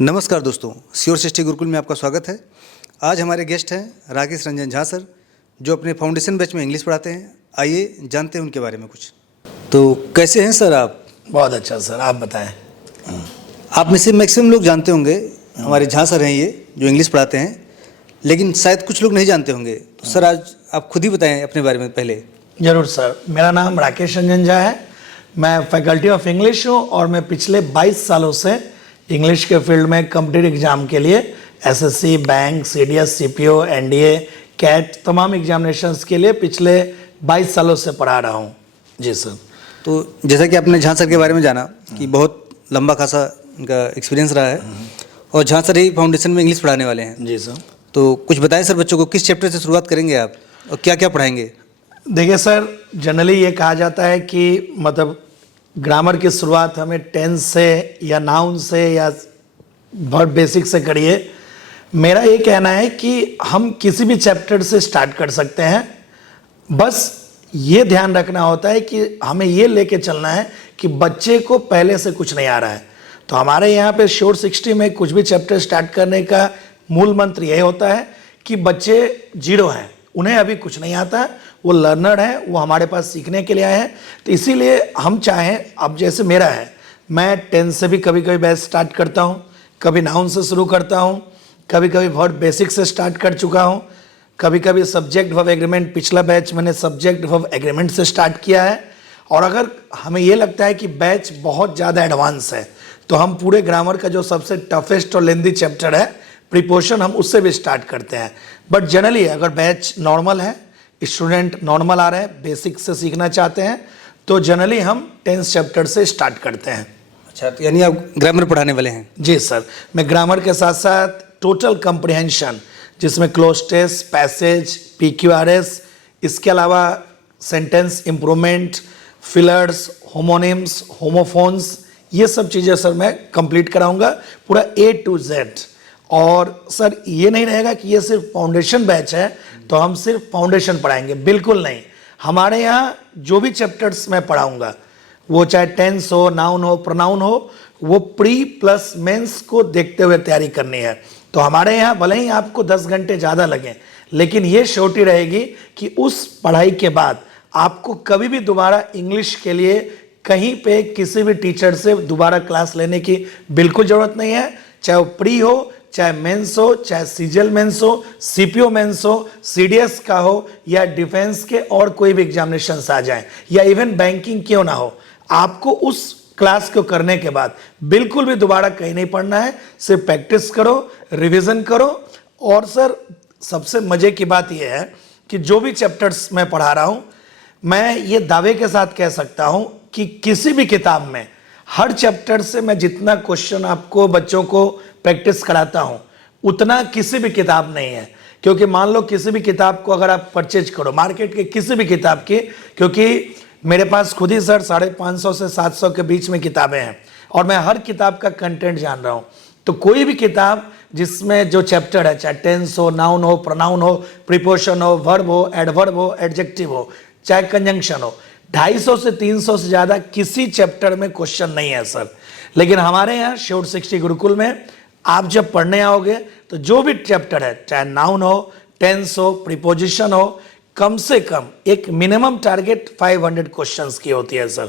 नमस्कार दोस्तों, श्योर सृष्टि गुरुकुल में आपका स्वागत है। आज हमारे गेस्ट हैं राकेश रंजन झा सर, जो अपने फाउंडेशन बैच में इंग्लिश पढ़ाते हैं। आइए जानते हैं उनके बारे में कुछ। तो कैसे हैं सर आप? बहुत अच्छा सर, आप बताएं। आप में से मैक्सिमम लोग जानते होंगे, हमारे झा सर हैं ये जो इंग्लिश पढ़ाते हैं, लेकिन शायद कुछ लोग नहीं जानते होंगे। तो सर आज आप खुद ही बताएं अपने बारे में पहले। जरूर सर, मेरा नाम राकेश रंजन झा है। मैं फैकल्टी ऑफ इंग्लिश हूँ और मैं पिछले 22 सालों से इंग्लिश के फील्ड में कॉम्पिटिटिव एग्जाम के लिए SSC, bank, CDS, CPO, NDA, CAT तमाम एग्जामिनेशंस के लिए पिछले 22 सालों से पढ़ा रहा हूँ। जी सर। तो जैसा कि आपने झा सर के बारे में जाना कि बहुत लंबा खासा इनका एक्सपीरियंस रहा है और झा सर ही फाउंडेशन में इंग्लिश पढ़ाने वाले हैं। जी सर। तो कुछ बताएं सर, बच्चों को किस चैप्टर से शुरुआत करेंगे आप और क्या क्या पढ़ाएंगे? देखिए सर, जनरली ये कहा जाता है कि मतलब ग्रामर की शुरुआत हमें टेंस से या नाउन से या वर्ब बेसिक से करिए। मेरा ये कहना है कि हम किसी भी चैप्टर से स्टार्ट कर सकते हैं। बस ये ध्यान रखना होता है कि हमें ये लेके चलना है कि बच्चे को पहले से कुछ नहीं आ रहा है। तो हमारे यहाँ पे श्योर 60 में कुछ भी चैप्टर स्टार्ट करने का मूल मंत्र यही होता है कि बच्चे जीरो हैं, उन्हें अभी कुछ नहीं आता, वो लर्नर है, वो हमारे पास सीखने के लिए आए हैं। तो इसीलिए हम चाहें, अब जैसे मेरा है, मैं 10 से भी कभी कभी बैच स्टार्ट करता हूँ, कभी नाउन से शुरू करता हूँ, कभी कभी वर्ब बेसिक से स्टार्ट कर चुका हूँ, कभी कभी सब्जेक्ट वर्ब एग्रीमेंट, पिछला बैच मैंने सब्जेक्ट वर्ब एग्रीमेंट से स्टार्ट किया है। और अगर हमें ये लगता है कि बैच बहुत ज़्यादा एडवांस है तो हम पूरे ग्रामर का जो सबसे टफेस्ट और लेंदी चैप्टर है प्रीपोजिशन, हम उससे भी स्टार्ट करते हैं। बट जनरली अगर बैच नॉर्मल है, स्टूडेंट नॉर्मल आ रहे हैं, बेसिक से सीखना चाहते हैं, तो जनरली हम 10th चैप्टर से स्टार्ट करते हैं। अच्छा, तो यानी आप ग्रामर पढ़ाने वाले हैं? जी सर, मैं ग्रामर के साथ साथ टोटल कंप्रिहेंशन, जिसमें क्लोज टेस्ट, पैसेज, पीक्यूआरएस, इसके अलावा sentence improvement, fillers, homonyms, homophones, ये सब चीज़ें सर मैं कंप्लीट कराऊंगा पूरा A to Z। और सर ये नहीं रहेगा कि ये सिर्फ फाउंडेशन बैच है तो हम सिर्फ फाउंडेशन पढ़ाएंगे, बिल्कुल नहीं। हमारे यहाँ जो भी चैप्टर्स मैं पढ़ाऊंगा, वो चाहे टेंस हो, नाउन हो, प्रोनाउन हो, वो प्री प्लस मेंस को देखते हुए तैयारी करनी है। तो हमारे यहाँ भले ही आपको 10 घंटे ज़्यादा लगें, लेकिन ये श्योरिटी रहेगी कि उस पढ़ाई के बाद आपको कभी भी दोबारा इंग्लिश के लिए कहीं पे किसी भी टीचर से दोबारा क्लास लेने की बिल्कुल ज़रूरत नहीं है। चाहे वो प्री हो, चाहे मेंस हो, चाहे सीजीएल मेंस हो, सीपीओ मेंस हो, सीडीएस का हो, या डिफेंस के और कोई भी एग्जामिनेशन आ जाए, या इवन बैंकिंग क्यों ना हो, आपको उस क्लास को करने के बाद बिल्कुल भी दोबारा कहीं नहीं पढ़ना है। सिर्फ प्रैक्टिस करो, रिवीजन करो। और सर सबसे मजे की बात यह है कि जो भी चैप्टर्स मैं पढ़ा रहा हूं, मैं ये दावे के साथ कह सकता हूं कि किसी भी किताब में हर चैप्टर से मैं जितना क्वेश्चन आपको बच्चों को प्रैक्टिस कराता हूं, उतना किसी भी किताब नहीं है। क्योंकि मान लो किसी भी किताब को अगर आप परचेज करो मार्केट के किसी भी किताब की, क्योंकि मेरे पास खुद ही सर 550 से 700 के बीच में किताबें हैं और मैं हर किताब का कंटेंट जान रहा हूं। तो कोई भी किताब जिसमें जो चैप्टर है, चाहे टेंस हो, नाउन हो, प्रोनाउन हो, प्रीपोजिशन हो, वर्ब हो, एडवर्ब हो, एडजेक्टिव हो, चाहे कंजंक्शन हो, 250 से 300 से ज़्यादा किसी चैप्टर में क्वेश्चन नहीं है सर। लेकिन हमारे यहाँ श्योर 60 गुरुकुल में आप जब पढ़ने आओगे तो जो भी चैप्टर है, चाहे नाउन हो, टेंस हो, प्रीपोजिशन हो, कम से कम एक मिनिमम टारगेट 500 क्वेश्चंस की होती है सर,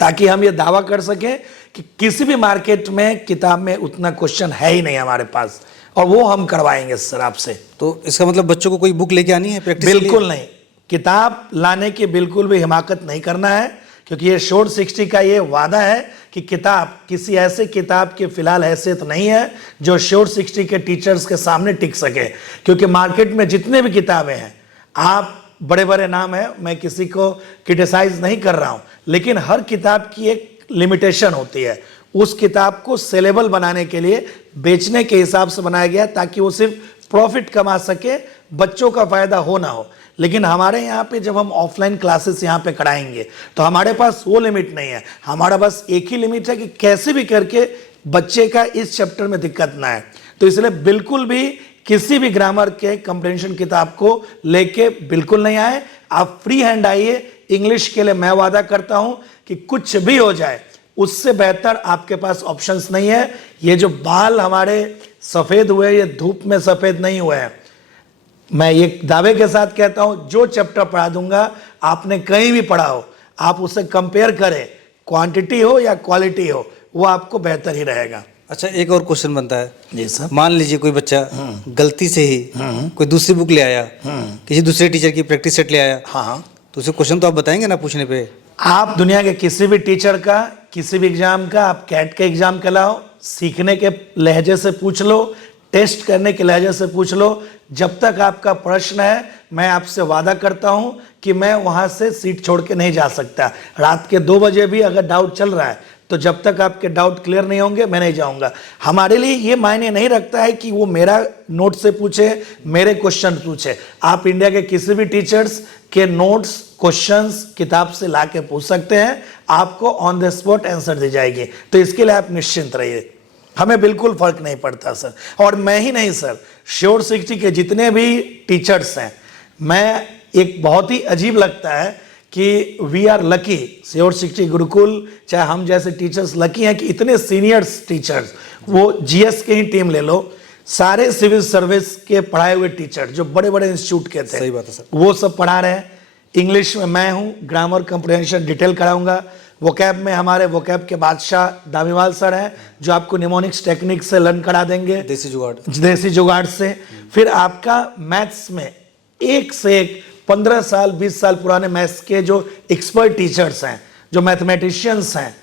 ताकि हम ये दावा कर सकें कि किसी भी मार्केट में किताब में उतना क्वेश्चन है ही नहीं हमारे पास, और वो हम करवाएंगे सर आपसे। तो इसका मतलब बच्चों को कोई बुक लेके आनी है प्रैक्टिस? बिल्कुल नहीं, किताब लाने की बिल्कुल भी हिमाकत नहीं करना है, क्योंकि ये श्योर 60 का ये वादा है कि किताब किसी ऐसे किताब की फिलहाल हैसियत नहीं है जो श्योर 60 के टीचर्स के सामने टिक सके। क्योंकि मार्केट में जितने भी किताबें हैं, आप बड़े बड़े नाम है, मैं किसी को क्रिटिसाइज नहीं कर रहा हूं, लेकिन हर किताब की एक लिमिटेशन होती है। उस किताब को सेलेबल बनाने के लिए बेचने के हिसाब से बनाया गया ताकि वो सिर्फ प्रॉफिट कमा सके, बच्चों का फायदा हो ना हो। लेकिन हमारे यहाँ पे जब हम ऑफलाइन क्लासेस यहाँ पे कराएंगे तो हमारे पास वो लिमिट नहीं है। हमारा बस एक ही लिमिट है कि कैसे भी करके बच्चे का इस चैप्टर में दिक्कत ना है। तो इसलिए बिल्कुल भी किसी भी ग्रामर के कंप्रिहेंशन किताब को लेके बिल्कुल नहीं आए, आप फ्री हैंड आइए। इंग्लिश के लिए मैं वादा करता हूं कि कुछ भी हो जाए, उससे बेहतर आपके पास ऑप्शंस नहीं है। ये जो बाल हमारे सफ़ेद हुए, ये धूप में सफ़ेद नहीं हुए हैं। मैं ये दावे के साथ कहता हूं, जो चैप्टर पढ़ा दूंगा आपने कहीं भी पढ़ा हो, आप उसे कंपेयर करें, क्वांटिटी हो या क्वालिटी हो, वो आपको बेहतर ही रहेगा। अच्छा, एक और क्वेश्चन बनता है। जी सर। मान लीजिए कोई बच्चा गलती से ही कोई दूसरी बुक ले आया, किसी दूसरे टीचर की प्रैक्टिस सेट ले आया, हाँ, तो उसे क्वेश्चन तो आप बताएंगे ना पूछने पे? आप दुनिया के किसी भी टीचर का, किसी भी एग्जाम का, आप कैट के एग्जाम का लाओ, सीखने के लहजे से पूछ लो, टेस्ट करने के लहजे से पूछ लो, जब तक आपका प्रश्न है मैं आपसे वादा करता हूं कि मैं वहां से सीट छोड़ के नहीं जा सकता। रात के 2 बजे भी अगर डाउट चल रहा है तो जब तक आपके डाउट क्लियर नहीं होंगे मैं नहीं जाऊंगा। हमारे लिए ये मायने नहीं रखता है कि वो मेरा नोट से पूछे, मेरे क्वेश्चन पूछे। आप इंडिया के किसी भी टीचर्स के नोट्स, क्वेश्चंस किताब से ला के पूछ सकते हैं, आपको on the spot answer the जाएगी। तो इसके लिए आप निश्चिंत रहिए, हमें बिल्कुल फर्क नहीं पड़ता सर। और मैं ही नहीं सर, श्योर 60 के जितने भी टीचर्स हैं, मैं एक बहुत ही अजीब लगता है कि we are lucky, sure 60 Gurukul, चाहे हम जैसे टीचर्स लकी हैं कि इतने सीनियर्स टीचर्स, वो जीएस के ही टीम ले लो, सारे सिविल सर्विस के पढ़ाए हुए टीचर जो बड़े बड़े इंस्टीट्यूट के थे, सही बात है सर, वो सब पढ़ा रहे हैं। इंग्लिश में मैं हूँ, ग्रामर कंप्रिहेंशन डिटेल कराऊंगा। वोकैब में हमारे वोकैब के बादशाह दामीवाल सर हैं, जो आपको निमोनिक्स टेक्निक से लर्न करा देंगे, देसी जुगाड़ से। फिर आपका मैथ्स में एक से एक 15 साल 20 साल पुराने मैथ्स के जो एक्सपर्ट टीचर्स हैं, जो मैथमेटिशियंस हैं,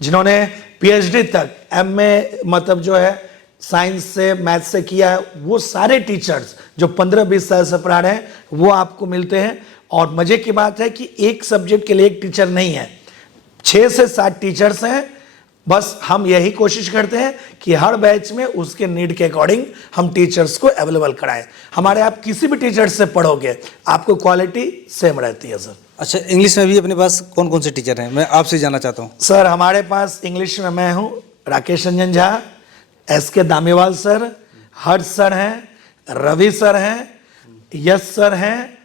जिन्होंने पीएचडी तक एमए मतलब जो है साइंस से, मैथ से किया है, वो सारे टीचर्स जो 15-20 साल से पढ़ा रहे हैं वो आपको मिलते हैं। और मजे की बात है कि एक सब्जेक्ट के लिए एक टीचर नहीं है, 6 से 7 टीचर्स हैं। बस हम यही कोशिश करते हैं कि हर बैच में उसके नीड के अकॉर्डिंग हम टीचर्स को अवेलेबल कराएं। हमारे आप किसी भी टीचर से पढ़ोगे आपको क्वालिटी सेम रहती है सर। अच्छा, इंग्लिश में भी अपने पास कौन कौन से टीचर हैं, मैं आपसे जानना चाहता हूँ। सर हमारे पास इंग्लिश में मैं हूँ राकेश रंजन झा, एसके दामीवाल सर, हर्ष सर हैं, रवि सर हैं, यश सर हैं,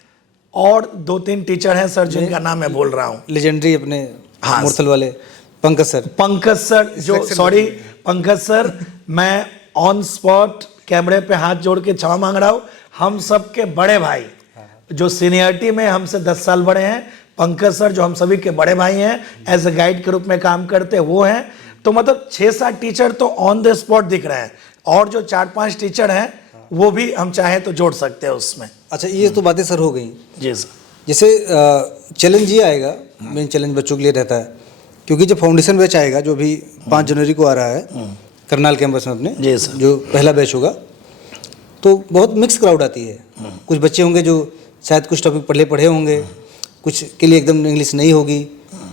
और 2-3 टीचर हैं सर जिनका नाम मैं बोल रहा हूँ। लेजेंडरी अपने हाँ, मुरथल वाले पंकज सर जो सॉरी पंकज सर, मैं ऑन स्पॉट कैमरे पे हाथ जोड़ के क्षमा मांग रहा हूँ। हम सबके बड़े भाई जो सीनियरिटी में हमसे 10 साल बड़े हैं, पंकज सर जो हम सभी के बड़े भाई हैं, एज ए गाइड के रूप में काम करते हैं, वो हैं। तो मतलब 6-7 टीचर तो ऑन द स्पॉट दिख रहे हैं, और जो 4-5 टीचर हैं वो भी हम चाहें तो जोड़ सकते हैं उसमें। अच्छा, ये तो बातें सर हो गई। जी सर। जैसे चैलेंज ये आएगा, मेन चैलेंज बच्चों के लिए रहता है, क्योंकि जब फाउंडेशन बैच आएगा जो भी 5 जनवरी को आ रहा है करनाल कैंपस में अपने, जी सर, जो पहला बैच होगा, तो बहुत मिक्स क्राउड आती है। कुछ बच्चे होंगे जो शायद कुछ टॉपिक पढ़े होंगे, कुछ के लिए एकदम इंग्लिश नहीं होगी,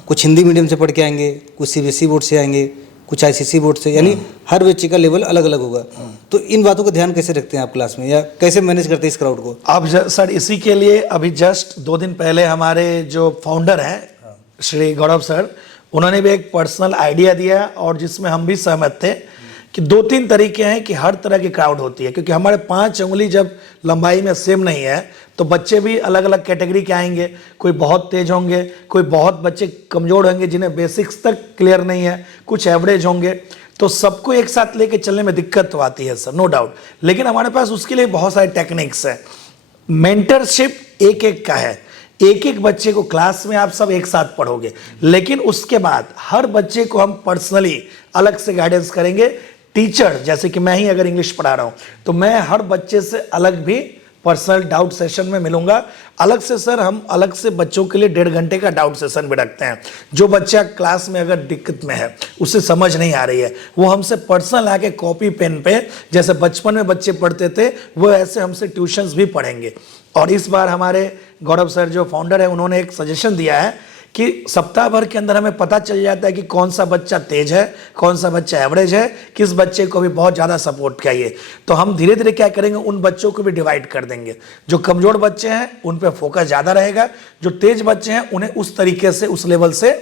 कुछ हिंदी मीडियम से पढ़ के आएंगे, कुछ सीबीएसई बोर्ड से आएंगे, कुछ आईसीएसई बोर्ड से, यानी हर बच्चे का लेवल अलग अलग होगा। तो इन बातों का ध्यान कैसे रखते हैं आप क्लास में, या कैसे मैनेज करते हैं इस क्राउड को? अब सर इसी के लिए अभी जस्ट 2 दिन पहले हमारे जो फाउंडर हैं श्री गौरव सर, उन्होंने भी एक पर्सनल आइडिया दिया, और जिसमें हम भी सहमत थे कि 2-3 तरीके हैं कि हर तरह की क्राउड होती है। क्योंकि हमारे 5 उंगली जब लंबाई में सेम नहीं है तो बच्चे भी अलग अलग कैटेगरी के आएंगे। कोई बहुत तेज होंगे, कोई बहुत बच्चे कमज़ोर होंगे जिन्हें बेसिक्स तक क्लियर नहीं है, कुछ एवरेज होंगे। तो सबको एक साथ लेके चलने में दिक्कत तो आती है सर, नो डाउट। लेकिन हमारे पास उसके लिए बहुत सारे टेक्निक्स हैं। मेंटरशिप एक का है, एक बच्चे को क्लास में आप सब एक साथ पढ़ोगे, लेकिन उसके बाद हर बच्चे को हम पर्सनली अलग से गाइडेंस करेंगे। टीचर जैसे कि मैं ही अगर इंग्लिश पढ़ा रहा हूं तो मैं हर बच्चे से अलग भी पर्सनल डाउट सेशन में मिलूंगा। अलग से सर हम अलग से बच्चों के लिए 1.5 घंटे का डाउट सेशन भी रखते हैं। जो बच्चा क्लास में अगर दिक्कत में है, उसे समझ नहीं आ रही है, वो हमसे पर्सनल आके कॉपी पेन पे, जैसे बचपन में बच्चे पढ़ते थे, वो ऐसे हमसे ट्यूशंस भी पढ़ेंगे। और इस बार हमारे गौरव सर जो फाउंडर है, उन्होंने एक सजेशन दिया है कि सप्ताह भर के अंदर हमें पता चल जाता है कि कौन सा बच्चा तेज है, कौन सा बच्चा एवरेज है, किस बच्चे को भी बहुत ज़्यादा सपोर्ट चाहिए। तो हम धीरे धीरे क्या करेंगे, उन बच्चों को भी डिवाइड कर देंगे। जो कमज़ोर बच्चे हैं उन पे फोकस ज़्यादा रहेगा, जो तेज बच्चे हैं उन्हें उस तरीके से, उस लेवल से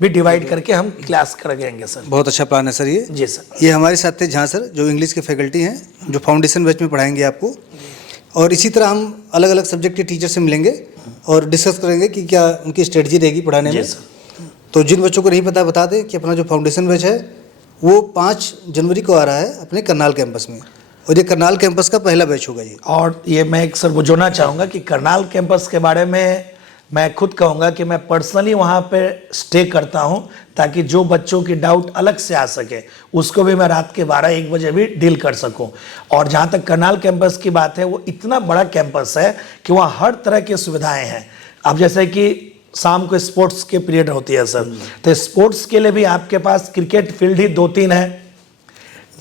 भी डिवाइड करके हम क्लास करेंगे सर। बहुत अच्छा प्लान है सर ये। जी सर। ये हमारे साथ थे झा सर, जो इंग्लिश के फैकल्टी हैं, जो फाउंडेशन बैच में पढ़ाएंगे आपको। और इसी तरह हम अलग अलग सब्जेक्ट के टीचर से मिलेंगे और डिस्कस करेंगे कि क्या उनकी स्ट्रेटजी रहेगी पढ़ाने में। तो जिन बच्चों को नहीं पता बता दें कि अपना जो फाउंडेशन बैच है वो 5 जनवरी को आ रहा है अपने करनाल कैंपस में, और ये करनाल कैंपस का पहला बैच होगा ये। और ये मैं एक सर जोड़ना चाहूँगा कि करनाल कैंपस के बारे में मैं खुद कहूँगा कि मैं पर्सनली वहाँ पे स्टे करता हूँ, ताकि जो बच्चों की डाउट अलग से आ सके उसको भी मैं रात के 12-1 बजे भी डील कर सकूँ। और जहाँ तक करनाल कैंपस की बात है, वो इतना बड़ा कैंपस है कि वहाँ हर तरह की सुविधाएं हैं। अब जैसे कि शाम को स्पोर्ट्स के पीरियड होती है सर, तो स्पोर्ट्स के लिए भी आपके पास क्रिकेट फील्ड ही 2-3 है।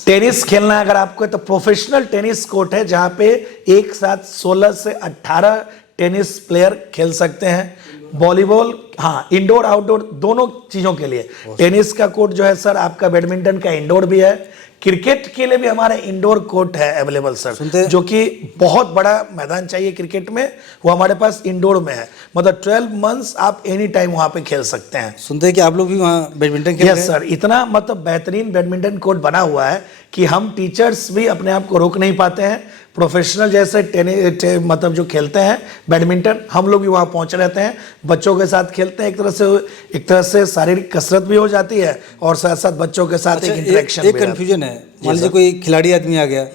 टेनिस खेलना अगर आपको है तो प्रोफेशनल टेनिस कोर्ट है, जहाँ पे एक साथ 16 से 18 टेनिस प्लेयर खेल सकते हैं। वॉलीबॉल, हाँ, इंडोर आउटडोर दोनों चीज़ों के लिए। टेनिस का कोर्ट जो है सर आपका बैडमिंटन का इंडोर भी है, क्रिकेट के लिए भी हमारे इंडोर कोर्ट है अवेलेबल सर, जो कि बहुत बड़ा मैदान चाहिए क्रिकेट में, वो हमारे पास इंडोर में है। मतलब 12 मंथ्स आप एनी टाइम वहाँ पे खेल सकते हैं। सुनते हैं कि आप लोग भी वहाँ बैडमिंटन खेल रहे हैं? यस सर, इतना मतलब बेहतरीन बैडमिंटन कोर्ट बना हुआ है कि हम टीचर्स भी अपने आप को रोक नहीं पाते हैं। प्रोफेशनल जैसे मतलब जो खेलते हैं बैडमिंटन, हम लोग भी वहाँ पहुँच रहते हैं, बच्चों के साथ खेलते हैं। एक तरह से शारीरिक कसरत भी हो जाती है और साथ साथ बच्चों के साथ एक इंटरेक्शन। एक कन्फ्यूजन है, मान लीजिए कोई खिलाड़ी आदमी आ गया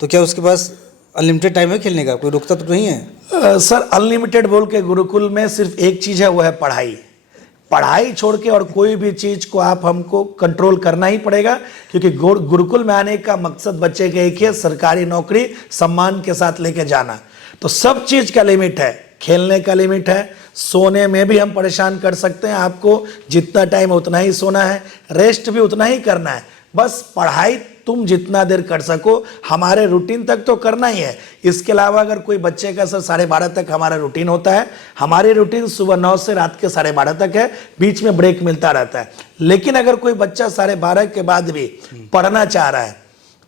तो क्या उसके पास अनलिमिटेड टाइम है खेलने का, कोई रोकता तो नहीं है? सर अनलिमिटेड बोल के गुरुकुल में सिर्फ एक चीज़ है, वो है पढ़ाई। पढ़ाई छोड़ के और कोई भी चीज़ को आप हमको कंट्रोल करना ही पड़ेगा, क्योंकि गुरुकुल में आने का मकसद बच्चे का एक ही है, सरकारी नौकरी सम्मान के साथ लेके जाना। तो सब चीज़ का लिमिट है, खेलने का लिमिट है, सोने में भी हम परेशान कर सकते हैं आपको, जितना टाइम उतना ही सोना है, रेस्ट भी उतना ही करना है। बस पढ़ाई तुम जितना देर कर सको हमारे रूटीन तक तो करना ही है। इसके अलावा अगर कोई बच्चे का सर 12:30 तक हमारा रूटीन होता है, हमारी रूटीन सुबह 9 से रात के 12:30 तक है, बीच में ब्रेक मिलता रहता है। लेकिन अगर कोई बच्चा 12:30 के बाद भी पढ़ना चाह रहा है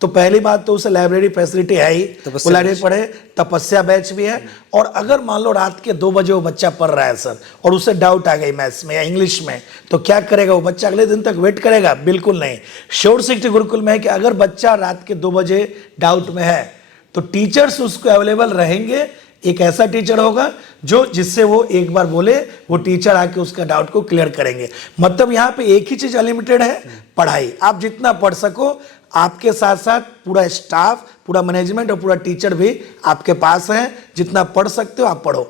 तो पहली बात तो उसे लाइब्रेरी फैसिलिटी है ही, वो लाइब्रेरी पढ़े। तपस्या बैच भी है। और अगर मान लो रात के 2 बजे वो बच्चा पढ़ रहा है सर, और उसे डाउट आ गई मैथ्स में या इंग्लिश में, तो क्या करेगा वो बच्चा? अगले दिन तक वेट करेगा? बिल्कुल नहीं। श्योर सिटी गुरुकुल में है कि अगर बच्चा रात के 2 बजे डाउट में है तो टीचर्स उसको अवेलेबल रहेंगे। एक ऐसा टीचर होगा जो जिससे वो एक बार बोले, वो टीचर आके उसका डाउट को क्लियर करेंगे। मतलब यहाँ पे एक ही चीज अनलिमिटेड है, पढ़ाई। आप जितना पढ़ सको, आपके साथ साथ पूरा स्टाफ, पूरा मैनेजमेंट और पूरा टीचर भी आपके पास है। जितना पढ़ सकते हो आप पढ़ो,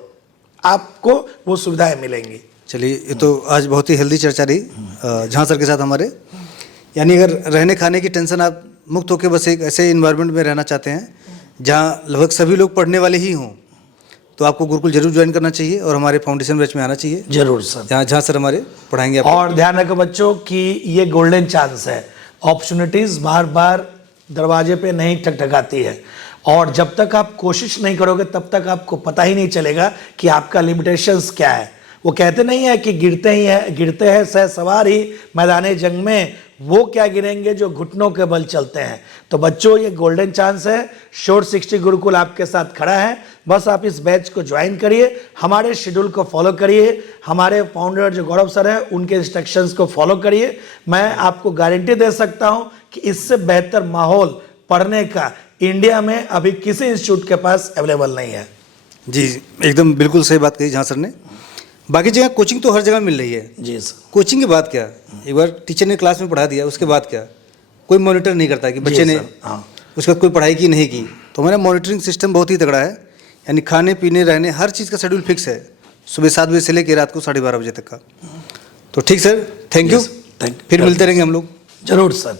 आपको वो सुविधाएं मिलेंगी। चलिए, ये तो आज बहुत ही हेल्दी चर्चा रही झा सर के साथ हमारे। यानी अगर रहने खाने की टेंशन आप मुक्त होकर बस एक ऐसे इन्वायरमेंट में रहना चाहते हैं जहाँ लगभग सभी लोग पढ़ने वाले ही हों, तो आपको गुरुकुल जरूर ज्वाइन करना चाहिए और हमारे फाउंडेशन बैच में आना चाहिए। जरूर सर, जहाँ झा सर हमारे पढ़ाएंगे आपको। और ध्यान रखो बच्चों कि ये गोल्डन चांस है, अपॉर्चुनिटीज बार बार दरवाजे पे नहीं ठकठकाती है। और जब तक आप कोशिश नहीं करोगे तब तक आपको पता ही नहीं चलेगा कि आपका लिमिटेशंस क्या है। वो कहते नहीं है कि गिरते हैं सहसवार ही मैदाने जंग में, वो क्या गिरेंगे जो घुटनों के बल चलते हैं। तो बच्चों, ये गोल्डन चांस है। श्योर सिटी गुरुकुल आपके साथ खड़ा है। बस आप इस बैच को ज्वाइन करिए, हमारे शेड्यूल को फॉलो करिए, हमारे फाउंडर जो गौरव सर हैं उनके इंस्ट्रक्शंस को फॉलो करिए। मैं आपको गारंटी दे सकता हूं कि इससे बेहतर माहौल पढ़ने का इंडिया में अभी किसी इंस्टीट्यूट के पास अवेलेबल नहीं है। जी, एकदम बिल्कुल सही बात कही झा सर ने। बाकी जगह कोचिंग तो हर जगह मिल रही है जी सर। कोचिंग की बात क्या, एक बार टीचर ने क्लास में पढ़ा दिया, उसके बाद क्या? कोई मॉनिटर नहीं करता कि बच्चे ने उसके बाद कोई पढ़ाई की नहीं की। तो हमारा मॉनिटरिंग सिस्टम बहुत ही तगड़ा है। यानी खाने पीने रहने हर चीज़ का शेड्यूल फिक्स है, सुबह 7 बजे से लेकर रात को 12:30 बजे तक का। तो ठीक सर, थैंक यू। फिर मिलते रहेंगे हम लोग। जरूर सर।